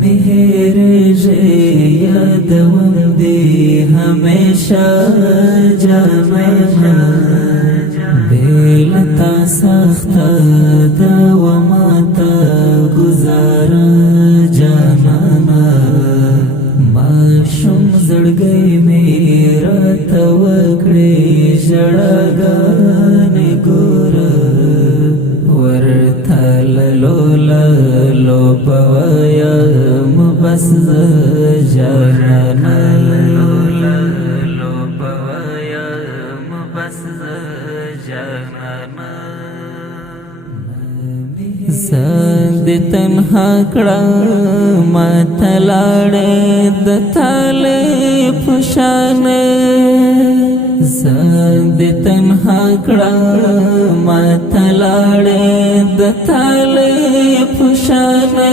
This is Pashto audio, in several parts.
मेहर यादवम दे हमेशा जमाना बेलता सख्ता दवमाता गुजारा जमाना माशुम जड़ गई मेरा तवकड़े जड़गाने गोरा वरथल लोला लो पवाया बस जाना लोला लो पवाया बस जाना ज़द तन्हा कड़ा मतलाड़े दथाले फुशाने ज़द तन्हा कड़ा मतलाड़े दथाले फुशाने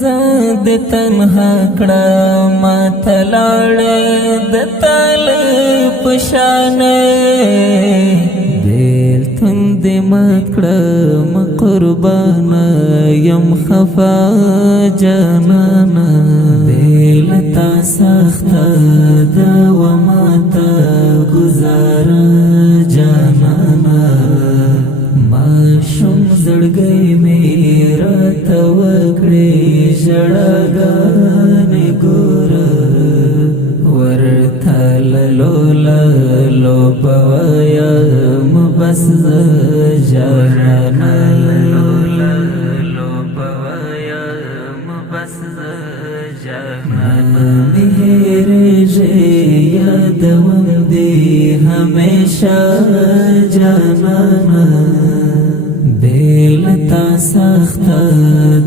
ज़द तन्हा कड़ा मतलाड़े दथाले फुशाने दिल तुंदे मकड़ा मकुर्बाना यम खफा जनाना दिल ता सख्ता दवमाता गुजारा जनाना माशुम जड़ गई मेरा तवकड़े जड़गाने गोरा वरथल लोला लो पवाया बस जाना लोला लो पवाया बस जाना मेहर यादवम दे हमेशा जमाना बेलता सख्ता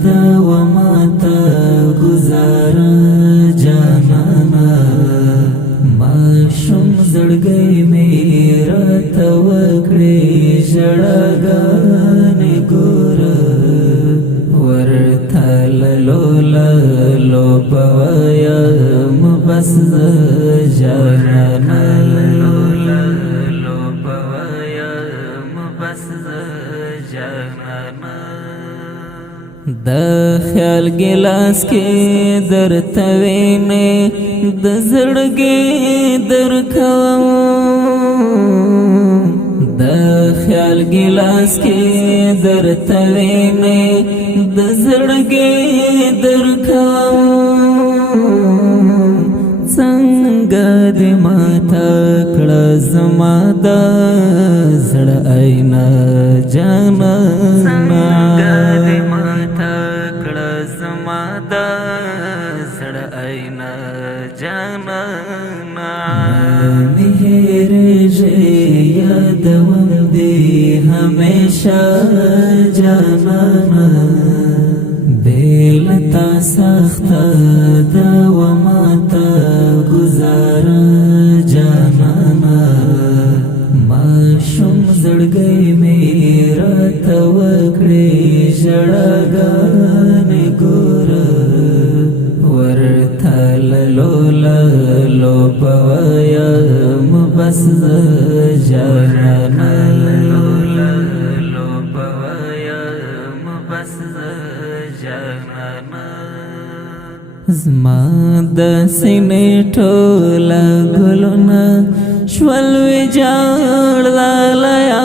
दवमाता गुजारा जमाना माशुम जड़ गई मेरा तवकड़े जड़गाने गोरा वरथल लोला लो पवाया बस जाना लोला लो पवाया बस जाना द ख्याल गिलास के दर तवेने द जड़गे दर द ख्याल गिलास के दर तवेने द जड़गे दर संगा दे माता कड़ा जमादा जड़ आईना जाना संगा दे माता कड़ा जमादा जड़ आईना जाना मेहर यादवम दे हमेशा जमाना बेलता सख्ता दवमाता गुजारा जमाना माशुम जड़ गई मेरा तवकड़े जड़गाने गोरा वरथल लोला लो पवाया बस जाना लोला लो पवाया बस जाना ज़माद सिने ठोला गुलना श्वल विजाड़ लाया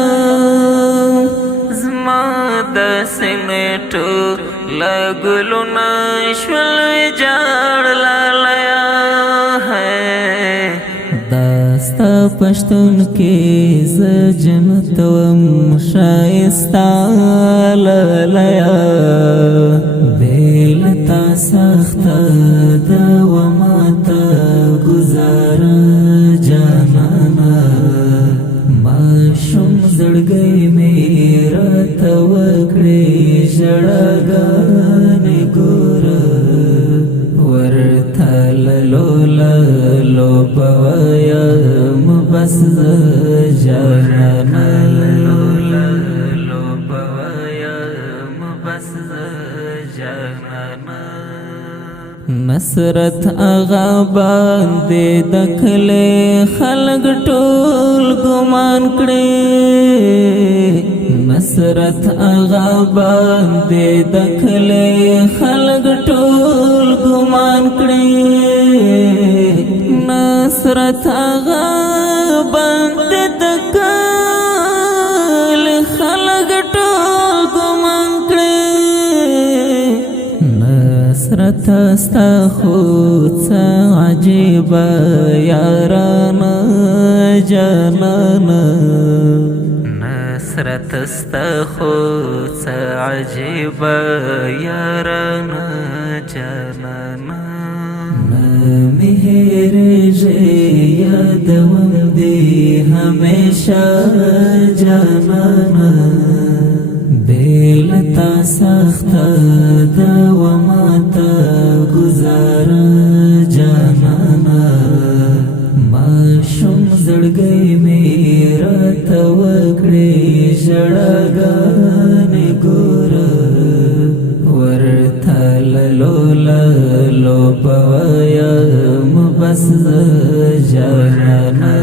ज़माद सिने ठोला गुलना श्वल विजाड़ लाया है दास्ता पश्तून के जन्नतवम शाइस्ता लाया बेलता सख्ता दवमाता गुजारा जमाना माशुम जड़ गई मेरा तवकड़े जड़गाने गोरा वरथल लोला लो पवाया बस जाना लोला लो पवाया बस जाना نصرت آغا باندې دکلے خلق ټول ګمان کړي نصرت آغا باندې دکلے خلق ټول ګمان کړي نصرت آغا باندې دکلے خلق ټول ګمان کړي نصرت استا خود سا عجیب یارانا جانانا نصرت استا خود سا عجیب یارانا جانانا مهر یادوم دی ہمیشہ جانانا بیلتا سختا دواماتا گزارا جانانا ماشم زڑگئی میرا توکڑی جڑگانی گورا ورطا للو پوایا مبس جانانا